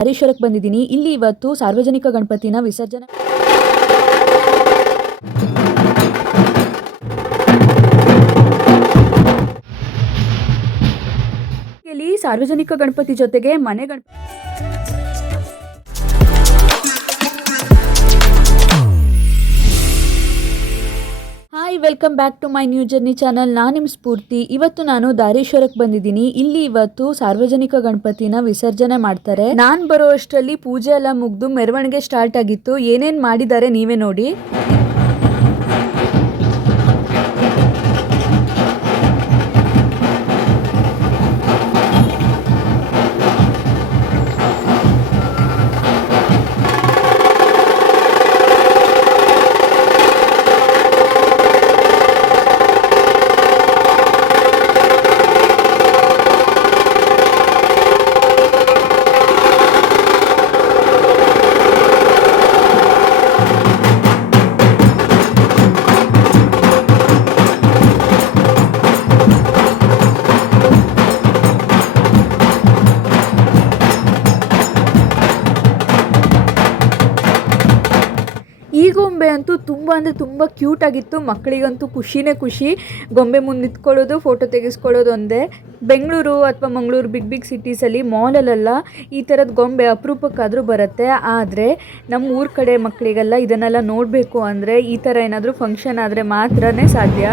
ಹರೀಶ್ವರಕ್ಕೆ ಬಂದಿದ್ದೀನಿ. ಇಲ್ಲಿ ಇವತ್ತು ಸಾರ್ವಜನಿಕ ಗಣಪತಿನ ವಿಸರ್ಜನೆ ಸಾರ್ವಜನಿಕ ಗಣಪತಿ ಜೊತೆಗೆ ಮನೆ Ganapati. Hi, welcome back to my new journey channel. ನಾನು ನಿಮ್ಮ ಸ್ಫೂರ್ತಿ. ಇವತ್ತು ನಾನು ದಾರೇಶ್ವರಕ್ಕೆ ಬಂದಿದ್ದೀನಿ. ಇಲ್ಲಿ ಇವತ್ತು ಸಾರ್ವಜನಿಕ ಗಣಪತಿನ ವಿಸರ್ಜನೆ ಮಾಡ್ತಾರೆ. ನಾನು ಬರೋ ಅಷ್ಟರಲ್ಲಿ ಪೂಜೆ ಎಲ್ಲ ಮುಗಿದು ಮೆರವಣಿಗೆ ಸ್ಟಾರ್ಟ್ ಆಗಿತ್ತು. ಏನೇನು ಮಾಡಿದ್ದಾರೆ ನೀವೇ ನೋಡಿ. ಈ ಗೊಂಬೆ ಅಂತೂ ತುಂಬ ಅಂದರೆ ತುಂಬ ಕ್ಯೂಟ್ ಆಗಿತ್ತು. ಮಕ್ಕಳಿಗಂತೂ ಖುಷಿನೇ ಖುಷಿ. ಗೊಂಬೆ ಮುಂದೆ ನಿಂತ್ಕೊಳ್ಳೋದು, ಫೋಟೋ ತೆಗೆಸ್ಕೊಳ್ಳೋದು ಒಂದೇ. ಬೆಂಗಳೂರು ಅಥವಾ ಮಂಗಳೂರು ಬಿಗ್ ಸಿಟೀಸಲ್ಲಿ ಮಾಲಲ್ಲೆಲ್ಲ ಈ ಥರದ ಗೊಂಬೆ ಅಪರೂಪಕ್ಕಾದರೂ ಬರುತ್ತೆ. ಆದರೆ ನಮ್ಮ ಊರ ಕಡೆ ಮಕ್ಕಳಿಗೆಲ್ಲ ಇದನ್ನೆಲ್ಲ ನೋಡಬೇಕು ಅಂದರೆ ಈ ಥರ ಏನಾದರೂ ಫಂಕ್ಷನ್ ಆದರೆ ಮಾತ್ರನೇ ಸಾಧ್ಯ.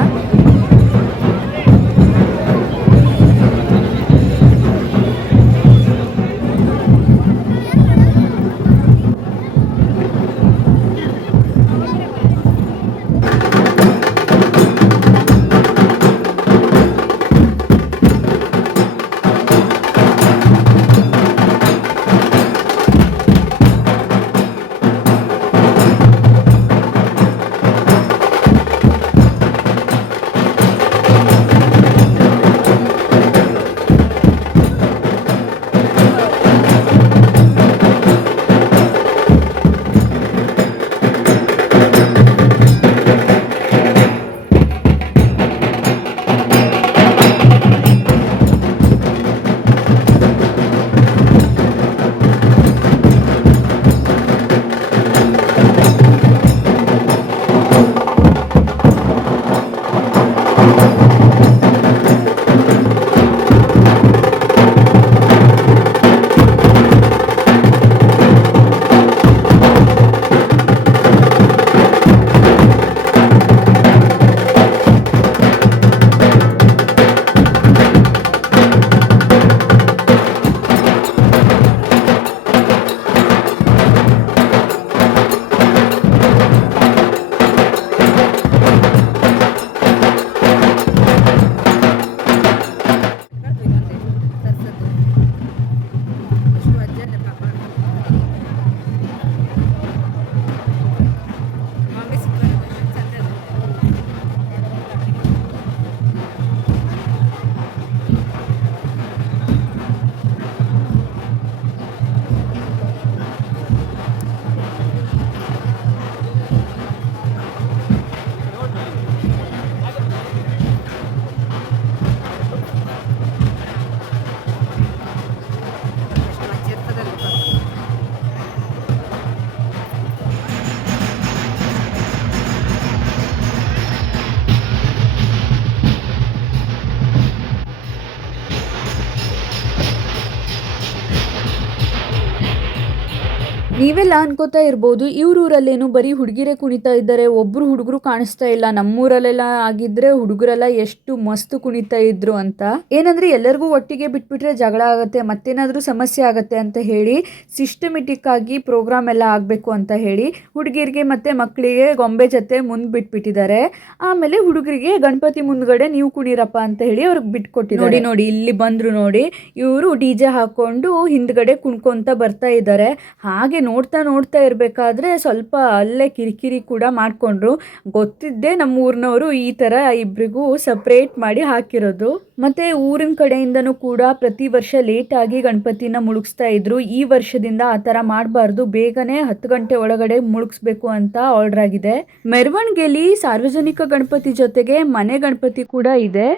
ನೀವೆಲ್ಲ ಅನ್ಕೋತಾ ಇರ್ಬೋದು, ಇವ್ರೂರಲ್ಲೇನು ಬರೀ ಹುಡುಗಿರೇ ಕುಣಿತಾ ಇದ್ದಾರೆ, ಒಬ್ಬರು ಹುಡುಗರು ಕಾಣಿಸ್ತಾ ಇಲ್ಲ. ನಮ್ಮೂರಲ್ಲೆಲ್ಲ ಆಗಿದ್ರೆ ಹುಡುಗರೆಲ್ಲ ಎಷ್ಟು ಮಸ್ತ್ ಕುಣಿತಾ ಇದ್ರು ಅಂತ. ಏನಂದ್ರೆ ಎಲ್ಲರಿಗೂ ಒಟ್ಟಿಗೆ ಬಿಟ್ಬಿಟ್ರೆ ಜಗಳ ಆಗುತ್ತೆ, ಮತ್ತೇನಾದ್ರೂ ಸಮಸ್ಯೆ ಆಗುತ್ತೆ ಅಂತ ಹೇಳಿ ಸಿಸ್ಟಮೆಟಿಕ್ ಆಗಿ ಪ್ರೋಗ್ರಾಮ್ ಎಲ್ಲ ಆಗಬೇಕು ಅಂತ ಹೇಳಿ ಹುಡುಗಿರಿಗೆ ಮತ್ತೆ ಮಕ್ಕಳಿಗೆ ಗೊಂಬೆ ಜೊತೆ ಮುಂದೆ ಬಿಟ್ಬಿಟ್ಟಿದ್ದಾರೆ. ಆಮೇಲೆ ಹುಡುಗರಿಗೆ ಗಣಪತಿ ಮುಂದ್ಗಡೆ ನೀವು ಕುಣಿರಪ್ಪ ಅಂತ ಹೇಳಿ ಅವ್ರಿಗೆ ಬಿಟ್ಕೊಟ್ಟಿದ್ದಾರೆ. ನೋಡಿ ಇಲ್ಲಿ ಬಂದ್ರು ನೋಡಿ, ಇವರು ಡಿಜೆ ಹಾಕೊಂಡು ಹಿಂದ್ಗಡೆ ಕುಣ್ಕೊಂತ ಬರ್ತಾ ಇದ್ದಾರೆ. ಹಾಗೆ ನೋಡ್ತಾ ಇರಬೇಕಾದ್ರೆ ಸ್ವಲ್ಪ ಅಲ್ಲೇ ಕಿರಿಕಿರಿ ಕೂಡ ಮಾಡಿಕೊಂಡ್ರು. ಗೊತ್ತಿದ್ದೆ ನಮ್ಮ ಊರಿನವರು ಈ ಥರ ಇಬ್ಬರಿಗೂ ಸಪ್ರೇಟ್ ಮಾಡಿ ಹಾಕಿರೋದು. ಮತ್ತು ಊರಿನ ಕಡೆಯಿಂದನೂ ಕೂಡ ಪ್ರತಿ ವರ್ಷ ಲೇಟಾಗಿ ಗಣಪತಿನ ಮುಳುಗಿಸ್ತಾ ಇದ್ರು. ಈ ವರ್ಷದಿಂದ ಆ ಥರ ಮಾಡಬಾರ್ದು, ಬೇಗನೆ 10 ಗಂಟೆ ಒಳಗಡೆ ಮುಳುಗಿಸ್ಬೇಕು ಅಂತ ಆರ್ಡರ್ ಆಗಿದೆ. ಮೆರವಣಿಗೆಯಲ್ಲಿ ಸಾರ್ವಜನಿಕ ಗಣಪತಿ ಜೊತೆಗೆ ಮನೆ ಗಣಪತಿ ಕೂಡ ಇದೆ.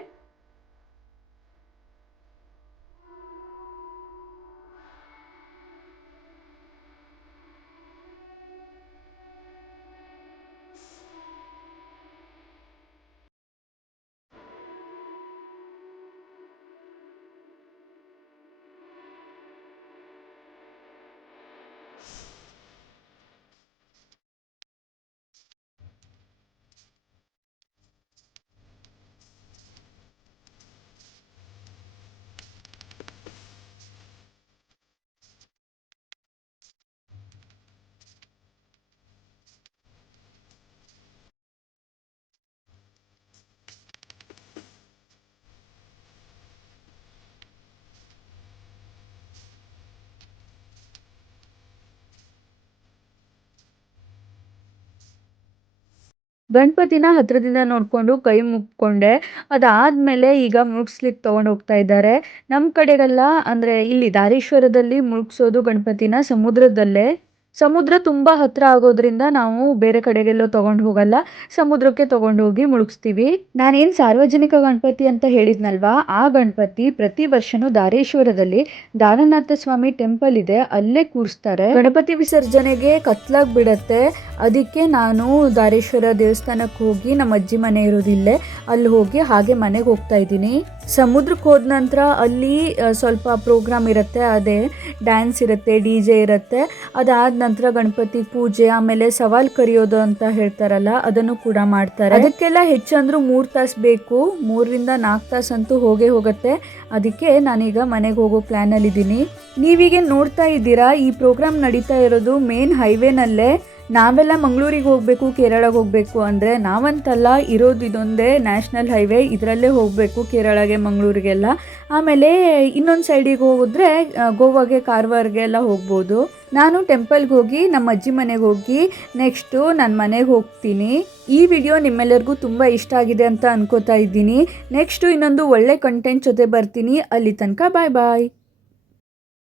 ಗಣಪತಿನ ಹತ್ರದಿಂದ ನೋಡಿಕೊಂಡು ಕೈ ಮುಕ್ಕೊಂಡೆ. ಅದಾದಮೇಲೆ ಈಗ ಮುಳುಗಿಸ್ಲಿಕ್ಕೆ ತೊಗೊಂಡು ಹೋಗ್ತಾ ಇದ್ದಾರೆ. ನಮ್ಮ ಕಡೆಗೆಲ್ಲ ಅಂದರೆ ಇಲ್ಲಿ ದಾರೇಶ್ವರದಲ್ಲಿ ಮುಳುಗಿಸೋದು ಗಣಪತಿನ ಸಮುದ್ರದಲ್ಲೇ. ಸಮುದ್ರ ತುಂಬ ಹತ್ತಿರ ಆಗೋದ್ರಿಂದ ನಾವು ಬೇರೆ ಕಡೆಗೆಲ್ಲೋ ತೊಗೊಂಡು ಹೋಗಲ್ಲ, ಸಮುದ್ರಕ್ಕೆ ತೊಗೊಂಡು ಹೋಗಿ ಮುಳುಗಿಸ್ತೀವಿ. ನಾನೇನು ಸಾರ್ವಜನಿಕ ಗಣಪತಿ ಅಂತ ಹೇಳಿದ್ನಲ್ವಾ, ಆ ಗಣಪತಿ ಪ್ರತಿ ವರ್ಷನೂ ದಾರೇಶ್ವರದಲ್ಲಿ ದಾನನಾಥ ಸ್ವಾಮಿ ಟೆಂಪಲ್ ಇದೆ, ಅಲ್ಲೇ ಕೂರಿಸ್ತಾರೆ. ಗಣಪತಿ ವಿಸರ್ಜನೆಗೆ ಕತ್ಲಾಗಿ ಬಿಡತ್ತೆ, ಅದಕ್ಕೆ ನಾನು ದಾರೇಶ್ವರ ದೇವಸ್ಥಾನಕ್ಕೆ ಹೋಗಿ, ನಮ್ಮ ಅಜ್ಜಿ ಮನೆ ಇರೋದಿಲ್ಲೇ, ಅಲ್ಲಿ ಹೋಗಿ ಹಾಗೆ ಮನೆಗೆ ಹೋಗ್ತಾ ಇದ್ದೀನಿ. ಸಮುದ್ರಕ್ಕೆ ಹೋದ ನಂತರ ಅಲ್ಲಿ ಸ್ವಲ್ಪ ಪ್ರೋಗ್ರಾಮ್ ಇರುತ್ತೆ, ಅದೇ ಡ್ಯಾನ್ಸ್ ಇರುತ್ತೆ, DJ ಇರುತ್ತೆ. ಅದಾದ ನಂತರ ಗಣಪತಿ ಪೂಜೆ, ಆಮೇಲೆ ಸವಾಲ್ ಕರಿಯೋದು ಅಂತ ಹೇಳ್ತಾರಲ್ಲ, ಅದನ್ನು ಕೂಡ ಮಾಡ್ತಾರೆ. ಅದಕ್ಕೆಲ್ಲ ಹೆಚ್ಚಂದ್ರೂ 3 ತಾಸು ಬೇಕು, 3ರಿಂದ 4 ತಾಸು ಅಂತೂ ಹೋಗೇ ಹೋಗುತ್ತೆ. ಅದಕ್ಕೆ ನಾನೀಗ ಮನೆಗೆ ಹೋಗೋ ಪ್ಲ್ಯಾನಲ್ಲಿದ್ದೀನಿ. ನೀವೀಗ ನೋಡ್ತಾ ಇದ್ದೀರಾ, ಈ ಪ್ರೋಗ್ರಾಮ್ ನಡೀತಾ ಇರೋದು ಮೇನ್ ಹೈವೇನಲ್ಲೇ. ನಾವೆಲ್ಲ ಮಂಗಳೂರಿಗೆ ಹೋಗಬೇಕು, ಕೇರಳಗೆ ಹೋಗಬೇಕು ಅಂದರೆ ನಾವಂತಲ್ಲ, ಇರೋದು ಇದೊಂದೇ ನ್ಯಾಷನಲ್ ಹೈವೇ, ಇದರಲ್ಲೇ ಹೋಗಬೇಕು ಕೇರಳಗೆ, ಮಂಗಳೂರಿಗೆಲ್ಲ. ಆಮೇಲೆ ಇನ್ನೊಂದು ಸೈಡಿಗೆ ಹೋಗಿದ್ರೆ ಗೋವಾಗೆ, ಕಾರವಾರ್ಗೆ ಎಲ್ಲ ಹೋಗ್ಬೋದು. ನಾನು ಟೆಂಪಲ್ಗೆ ಹೋಗಿ ನಮ್ಮ ಅಜ್ಜಿ ಮನೆಗೆ ಹೋಗಿ ನೆಕ್ಸ್ಟು ನನ್ನ ಮನೆಗೆ ಹೋಗ್ತೀನಿ. ಈ ವಿಡಿಯೋ ನಿಮ್ಮೆಲ್ಲರಿಗೂ ತುಂಬ ಇಷ್ಟ ಆಗಿದೆ ಅಂತ ಅನ್ಕೋತಾ ಇದ್ದೀನಿ. ನೆಕ್ಸ್ಟು ಇನ್ನೊಂದು ಒಳ್ಳೆ ಕಂಟೆಂಟ್ ಜೊತೆ ಬರ್ತೀನಿ. ಅಲ್ಲಿ ತನಕ ಬಾಯ್ ಬಾಯ್.